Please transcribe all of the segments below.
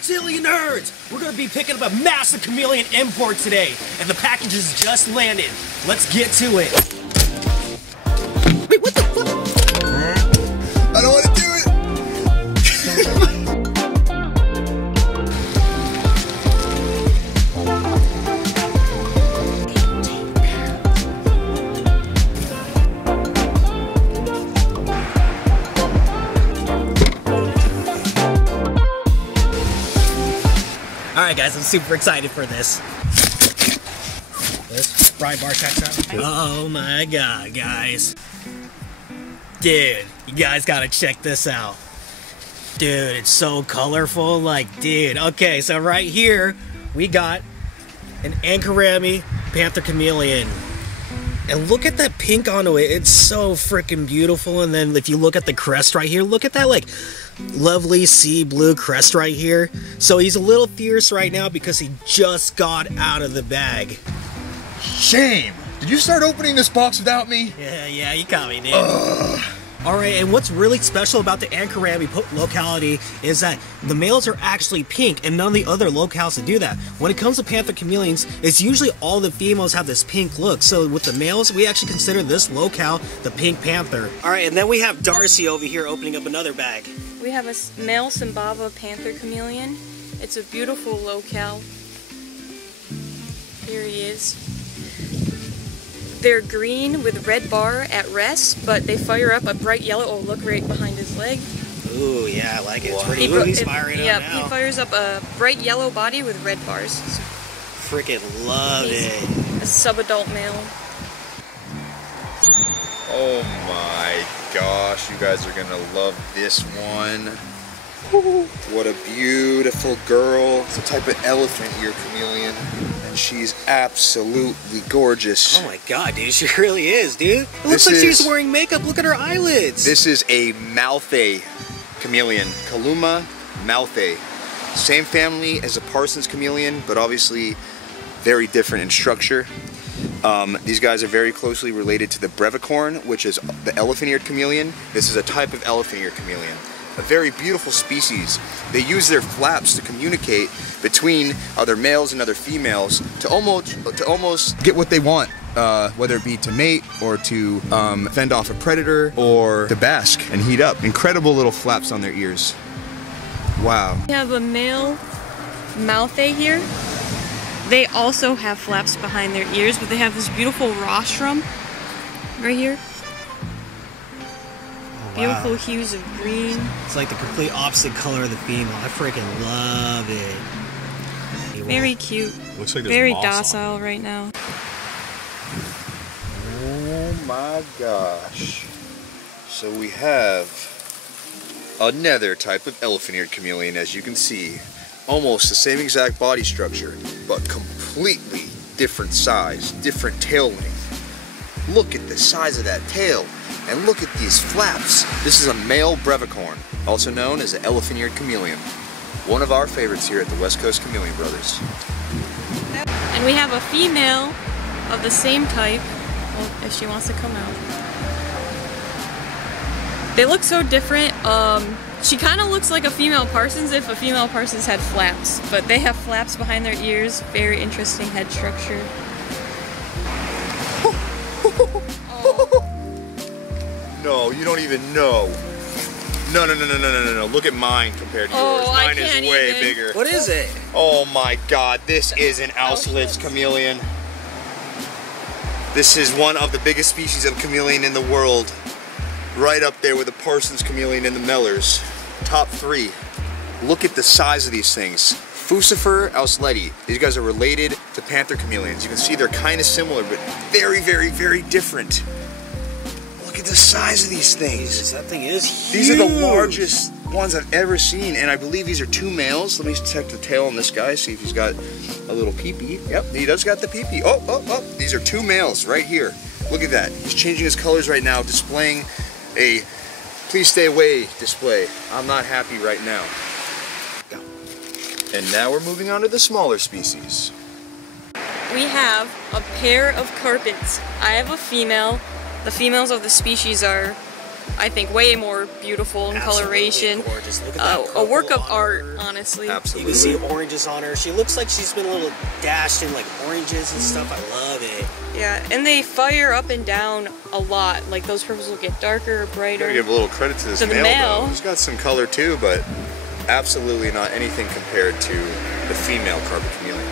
reptilian nerds! We're gonna be picking up a massive chameleon import today, and the package has just landed. Let's get to it. Wait, what the fuck? I don't want to do it! Alright guys, I'm super excited for this. This Brian bar checks out. Oh my god, guys. Dude, you guys gotta check this out. Dude, it's so colorful, like, dude. Okay, so right here, we got an Rgb Panther Chameleon. And look at that pink onto it, it's so freaking beautiful. And then if you look at the crest right here, look at that, like, lovely sea blue crest right here. So he's a little fierce right now because he just got out of the bag. Shame! Did you start opening this box without me? Yeah, you caught me, dude. Alright, and what's really special about the Rgb locality is that the males are actually pink, and none of the other locales to do that. When it comes to Panther Chameleons, it's usually all the females have this pink look. So with the males, we actually consider this locale the Pink Panther. Alright, and then we have Darcy over here opening up another bag. We have a male Simbava Panther Chameleon. It's a beautiful locale. Here he is. They're green with red bar at rest, but they fire up a bright yellow. Oh, look right behind his leg. Ooh, yeah, I like it. It's pretty he's firing up now. He fires up a bright yellow body with red bars. Freaking love it. A sub-adult male. Oh my gosh, you guys are gonna love this one. What a beautiful girl. It's a type of elephant ear chameleon, and she's absolutely gorgeous. Oh my god, dude, she really is, dude. It looks like she's wearing makeup. Look at her eyelids. This is a Malthae chameleon, Kaluma Malthae. Same family as a Parsons chameleon, but obviously very different in structure. These guys are very closely related to the brevicorn, which is the elephant-eared chameleon. This is a type of elephant-eared chameleon. A very beautiful species. They use their flaps to communicate between other males and other females to almost get what they want, whether it be to mate or to fend off a predator or to bask and heat up. Incredible little flaps on their ears. Wow. We have a male Malthae here. They also have flaps behind their ears, but they have this beautiful rostrum right here. Beautiful hues of green. It's like the complete opposite color of the female. I freaking love it. Very cute. Looks like very docile right now. Oh my gosh. So we have another type of elephant-eared chameleon, as you can see. Almost the same exact body structure, but completely different size, different tail length. Look at the size of that tail. And look at these flaps. This is a male brevicorn, also known as the elephant-eared chameleon. One of our favorites here at the West Coast Chameleon Brothers. And we have a female of the same type. Well, if she wants to come out. They look so different. She kind of looks like a female Parsons if a female Parsons had flaps. But they have flaps behind their ears. Very interesting head structure. No, you don't even know. No. Look at mine compared to yours. Mine is way bigger. What is it? Oh my god, this is an Auslitz chameleon. This is one of the biggest species of chameleon in the world. Right up there with the Parsons chameleon and the Mellors. Top 3. Look at the size of these things. Fusifer Ausletti. These guys are related to Panther chameleons. You can see they're kind of similar, but very, very, very different. Look at the size of these things. Jesus, that thing is huge. These are the largest ones I've ever seen, and I believe these are 2 males. Let me check the tail on this guy, see if he's got a little peepee. Yep, he does got the peepee. Oh. These are 2 males right here. Look at that. He's changing his colors right now, displaying a please stay away display. I'm not happy right now. And now we're moving on to the smaller species. We have a pair of carpets. I have a female. The females of the species are I think, way more beautiful in coloration. Gorgeous. Look at that A work purple of on art, her. honestly. Absolutely. You can see oranges on her. She looks like she's been a little dashed in like oranges and stuff. I love it. Yeah, and they fire up and down a lot. Like those purples will get darker, brighter. Gotta give a little credit to this To the male, male. though. He's got some color too, but absolutely not anything compared to the female carbon chameleon.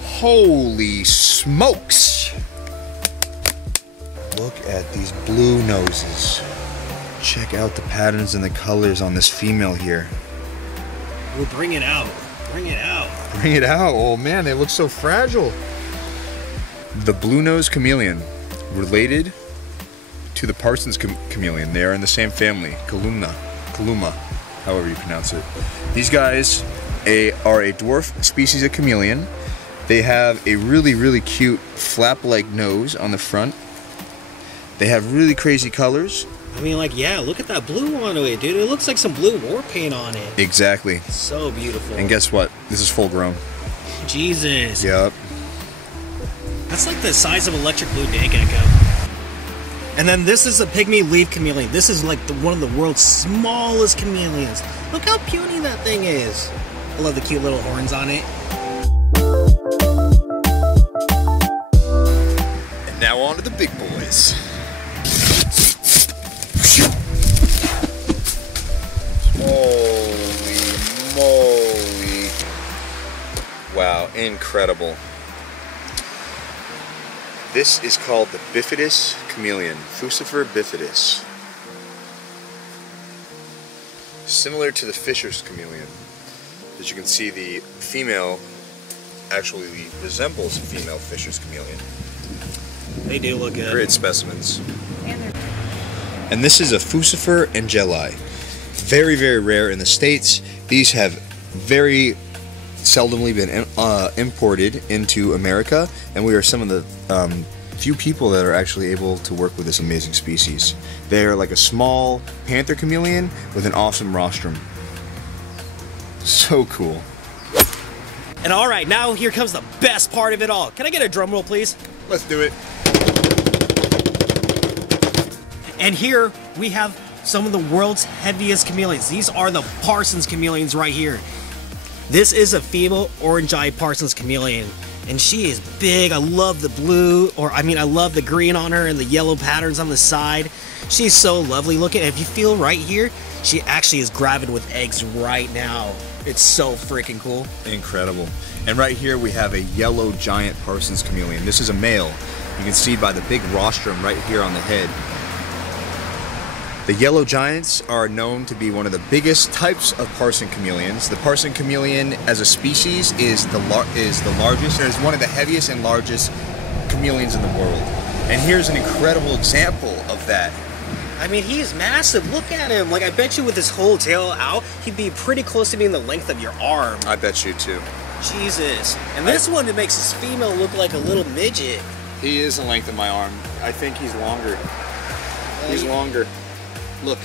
Holy smokes! Look at these blue noses. Check out the patterns and the colors on this female here. We'll bring it out. Bring it out. Bring it out. Oh man, they look so fragile. The blue-nosed chameleon, related to the Parsons chameleon. They are in the same family, Kaluma, however you pronounce it. These guys are a dwarf species of chameleon. They have a really, really cute flap-like nose on the front. They have really crazy colors. I mean, like, yeah, look at that blue on it, dude. It looks like some blue war paint on it. Exactly. So beautiful. And guess what? This is full grown. Jesus. Yep. That's like the size of electric blue day gecko. And then this is a pygmy leaf chameleon. This is like one of the world's smallest chameleons. Look how puny that thing is. I love the cute little horns on it. And now on to the big boys. Holy moly. Wow, incredible. This is called the bifidus chameleon, Fucifer bifidus. Similar to the Fisher's chameleon. As you can see, the female actually resembles a female Fisher's chameleon. They do look good. Great specimens. And this is a Fucifer angeli. Very, very rare in the States. These have very seldomly been imported into America, and we are some of the few people that are actually able to work with this amazing species. They are like a small panther chameleon with an awesome rostrum. So cool. And all right, now here comes the best part of it all. Can I get a drum roll, please? Let's do it. And here we have some of the world's heaviest chameleons. These are the Parsons chameleons right here. This is a female orange-eyed Parsons chameleon, and she is big. I love the blue, I love the green on her and the yellow patterns on the side. She's so lovely looking. If you feel right here, she actually is gravid with eggs right now. It's so freaking cool. Incredible. And right here we have a yellow giant Parsons chameleon. This is a male. You can see by the big rostrum right here on the head. The yellow giants are known to be one of the biggest types of Parson chameleons. The Parson chameleon as a species is the largest. It is one of the heaviest and largest chameleons in the world. And here's an incredible example of that. I mean, he's massive. Look at him. Like, I bet you with his whole tail out, he'd be pretty close to being the length of your arm. I bet you too. Jesus. And this one, it makes his female look like a little midget. He is the length of my arm. I think he's longer. He's longer. Look.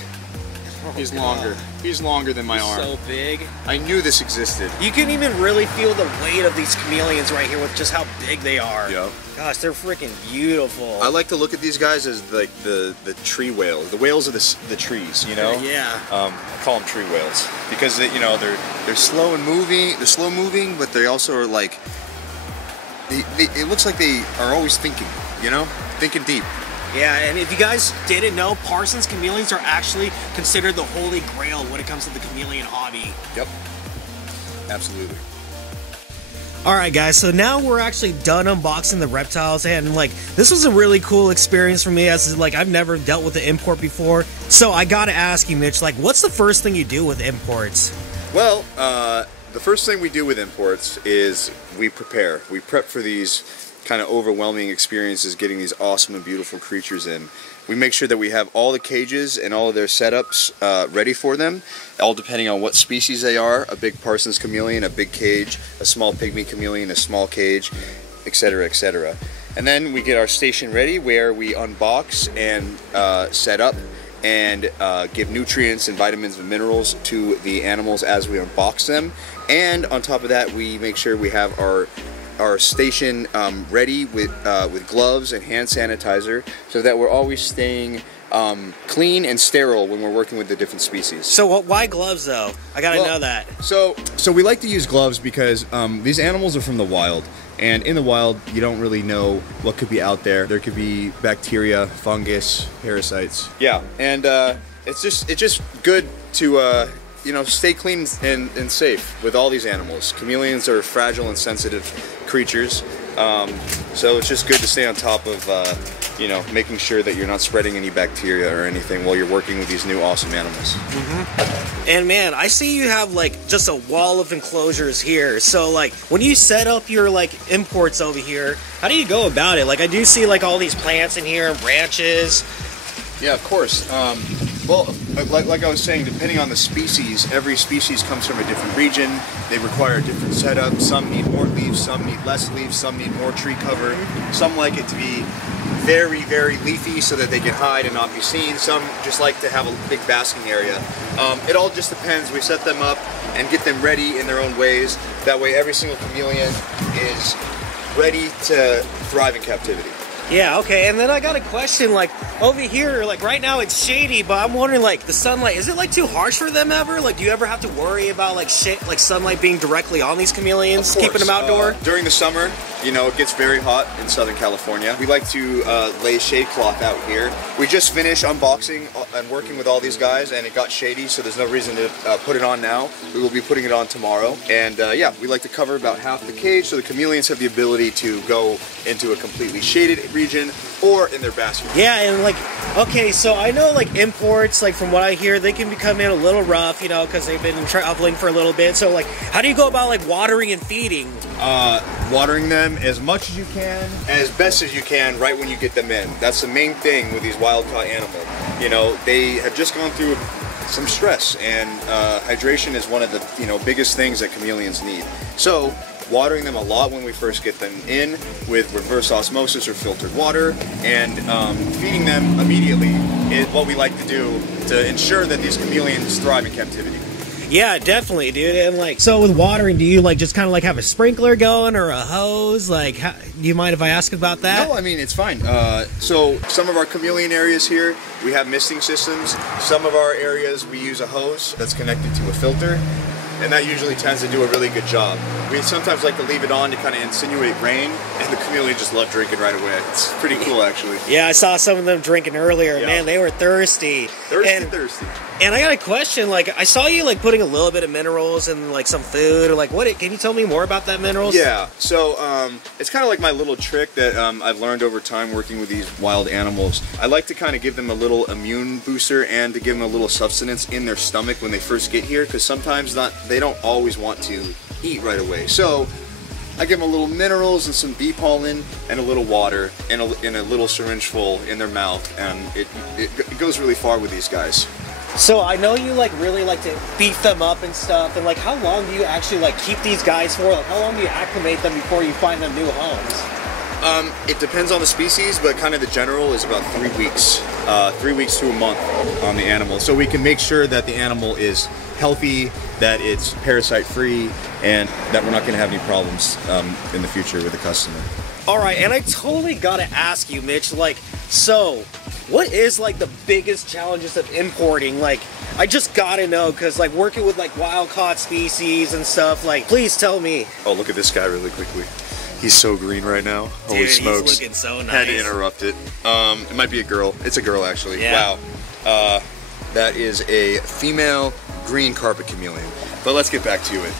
He's longer. He's longer than my arm. So big. I knew this existed. You can even really feel the weight of these chameleons right here with just how big they are. Yep. Gosh, they're freaking beautiful. I like to look at these guys as like the tree whales, the whales of the trees, you know. Yeah. I call them tree whales because they're slow and moving. They're slow moving, but they also are like. It looks like they are always thinking, you know, thinking deep. Yeah, and if you guys didn't know, Parsons chameleons are actually considered the holy grail when it comes to the chameleon hobby. Yep. Absolutely. Alright guys, so now we're actually done unboxing the reptiles, and like, this was a really cool experience for me, as like, I've never dealt with the import before. So I gotta ask you, Mitch, like, what's the first thing you do with imports? Well, the first thing we do with imports is we prepare. We prep for these kind of overwhelming experiences, getting these awesome and beautiful creatures in. We make sure that we have all the cages and all of their setups ready for them, all depending on what species they are. A big Parsons chameleon, a big cage, a small pygmy chameleon, a small cage, etc., etc. And then we get our station ready where we unbox and set up and give nutrients and vitamins and minerals to the animals as we unbox them. And on top of that, we make sure we have our our station ready with gloves and hand sanitizer, so that we're always staying clean and sterile when we're working with the different species. So why gloves though? I gotta know that. So we like to use gloves because these animals are from the wild, and in the wild you don't really know what could be out there. There could be bacteria, fungus, parasites. Yeah, and it's just good to you know, stay clean and safe with all these animals. Chameleons are fragile and sensitive creatures, so it's just good to stay on top of you know, making sure that you're not spreading any bacteria or anything while you're working with these new awesome animals. And man, I see you have like just a wall of enclosures here. So like when you set up your like imports over here, how do you go about it? Like I do see like all these plants in here and branches. Yeah, of course. Well, like I was saying, depending on the species, every species comes from a different region. They require a different setup. Some need more leaves, some need less leaves, some need more tree cover. Some like it to be very, very leafy so that they can hide and not be seen. Some just like to have a big basking area. It all just depends. We set them up and get them ready in their own ways. That way every single chameleon is ready to thrive in captivity. Yeah, okay, and then I got a question, like, over here, like, right now it's shady, but I'm wondering, like, the sunlight, is it, like, too harsh for them ever? Like, do you ever have to worry about, like, like, sunlight being directly on these chameleons, keeping them outdoor? During the summer, you know, it gets very hot in Southern California. We like to lay shade cloth out here. We just finished unboxing and working with all these guys, and it got shady, so there's no reason to put it on now. We will be putting it on tomorrow, and yeah, we like to cover about half the cage, so the chameleons have the ability to go into a completely shaded region or in their basket. Yeah, and like, okay, so I know like imports, like from what I hear, they can become in a little rough, you know, because they've been traveling for a little bit. So like, how do you go about like watering and feeding? Watering them as much as you can, as best as you can, right when you get them in. That's the main thing with these wild-caught animals. You know, they have just gone through some stress, and hydration is one of the, you know, biggest things that chameleons need. So watering them a lot when we first get them in with reverse osmosis or filtered water, and feeding them immediately is what we like to do to ensure that these chameleons thrive in captivity. Yeah, definitely, dude. And like, so with watering, do you like just kind of like have a sprinkler going or a hose? Like, do you mind if I ask about that? No, I mean, it's fine. So some of our chameleon areas here, we have misting systems. Some of our areas, we use a hose that's connected to a filter, and that usually tends to do a really good job. We sometimes like to leave it on to kind of insinuate rain, and the chameleon just love drinking right away. It's pretty cool, actually. Yeah, I saw some of them drinking earlier. Yeah. Man, they were thirsty. Thirsty. And I got a question, like, I saw you, like, putting a little bit of minerals in, like, some food, or, like, can you tell me more about that minerals? Yeah, so, it's kind of like my little trick that I've learned over time working with these wild animals. I like to kind of give them a little immune booster and to give them a little sustenance in their stomach when they first get here, because sometimes they don't always want to eat right away. So, I give them a little minerals and some bee pollen and a little water and a little syringe full in their mouth, and it goes really far with these guys. So I know you like really like to beef them up and stuff, and like how long do you actually like keep these guys for? Like how long do you acclimate them before you find them new homes? It depends on the species, but kind of the general is about 3 weeks. 3 weeks to a month on the animal. So we can make sure that the animal is healthy, that it's parasite free, and that we're not going to have any problems in the future with the customer. All right, and I totally got to ask you, Mitch, like, so what is like the biggest challenges of importing? Like, I just gotta know, because like working with like wild caught species and stuff, like, please tell me. Oh, look at this guy really quickly. He's so green right now. Holy Dude, smokes. He's looking so nice. Had to interrupt it. It might be a girl. It's a girl, actually. Yeah. Wow. That is a female green carpet chameleon. But let's get back to it.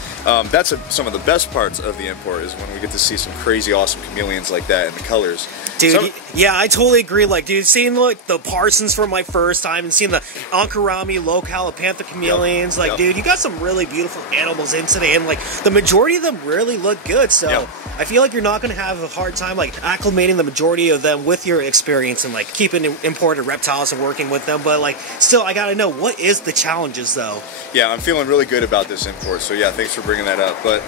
That's some of the best parts of the import is when we get to see some crazy awesome chameleons like that in the colors. Dude, yeah, I totally agree. Like, dude, seeing like the Parsons for my first time and seeing the Ankarami low calopantha chameleons, like, dude, you got some really beautiful animals in today, and like the majority of them really look good. So I feel like you're not going to have a hard time like acclimating the majority of them with your experience and like keeping imported reptiles and working with them. But like, still, I gotta know, what is the challenges though? Yeah, I'm feeling really good about this import. So yeah, thanks for bringing that up. But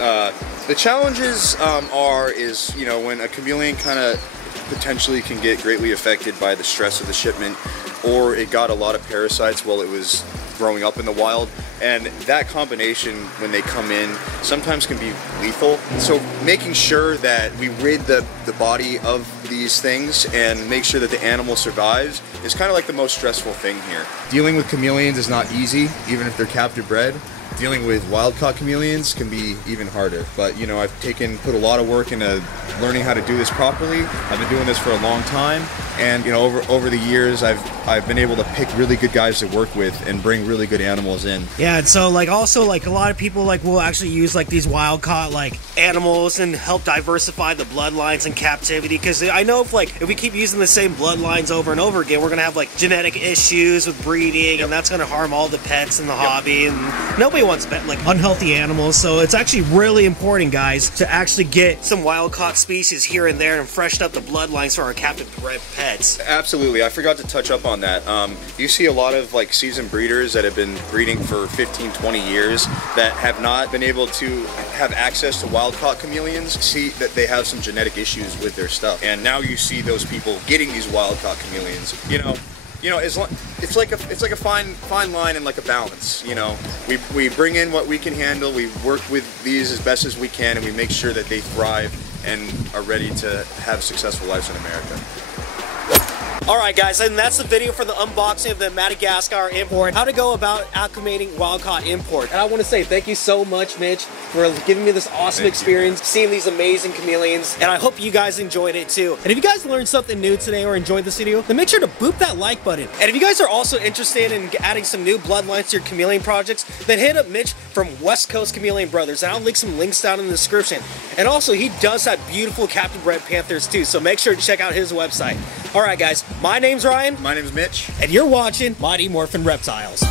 the challenges is, you know, when a chameleon kind of potentially can get greatly affected by the stress of the shipment, or it got a lot of parasites while it was growing up in the wild. And that combination, when they come in, sometimes can be lethal. So making sure that we rid the body of these things and make sure that the animal survives is kind of like the most stressful thing here. Dealing with chameleons is not easy, even if they're captive bred. Dealing with wild-caught chameleons can be even harder. But you know, I've put a lot of work into learning how to do this properly. I've been doing this for a long time, and you know, over the years, I've been able to pick really good guys to work with and bring really good animals in. Yeah, and so like also like a lot of people like will actually use like these wild-caught like animals and help diversify the bloodlines in captivity, because I know if we keep using the same bloodlines over and over again, we're gonna have like genetic issues with breeding, and that's gonna harm all the pets in the hobby, and nobody wants like unhealthy animals. So it's actually really important, guys, to actually get some wild-caught species here and there and freshen up the bloodlines for our captive bred pets. Absolutely, I forgot to touch up on that. You see a lot of like seasoned breeders that have been breeding for 15-20 years that have not been able to have access to wild-caught chameleons, see that they have some genetic issues with their stuff, and now you see those people getting these wild-caught chameleons. You know, it's like a fine line and like a balance. You know, we bring in what we can handle, we work with these as best as we can, and we make sure that they thrive and are ready to have successful lives in America. Alright guys, and that's the video for the unboxing of the Madagascar import, how to go about acclimating wild-caught import. And I want to say thank you so much, Mitch, for giving me this awesome experience, seeing these amazing chameleons, and I hope you guys enjoyed it too. And if you guys learned something new today or enjoyed this video, then make sure to boop that like button. And if you guys are also interested in adding some new bloodlines to your chameleon projects, then hit up Mitch from West Coast Chameleon Brothers, and I'll link some links down in the description. And also, he does have beautiful captive bred panthers too, so make sure to check out his website. Alright guys, my name's Ryan. My name's Mitch. And you're watching Mighty Morphin Reptiles.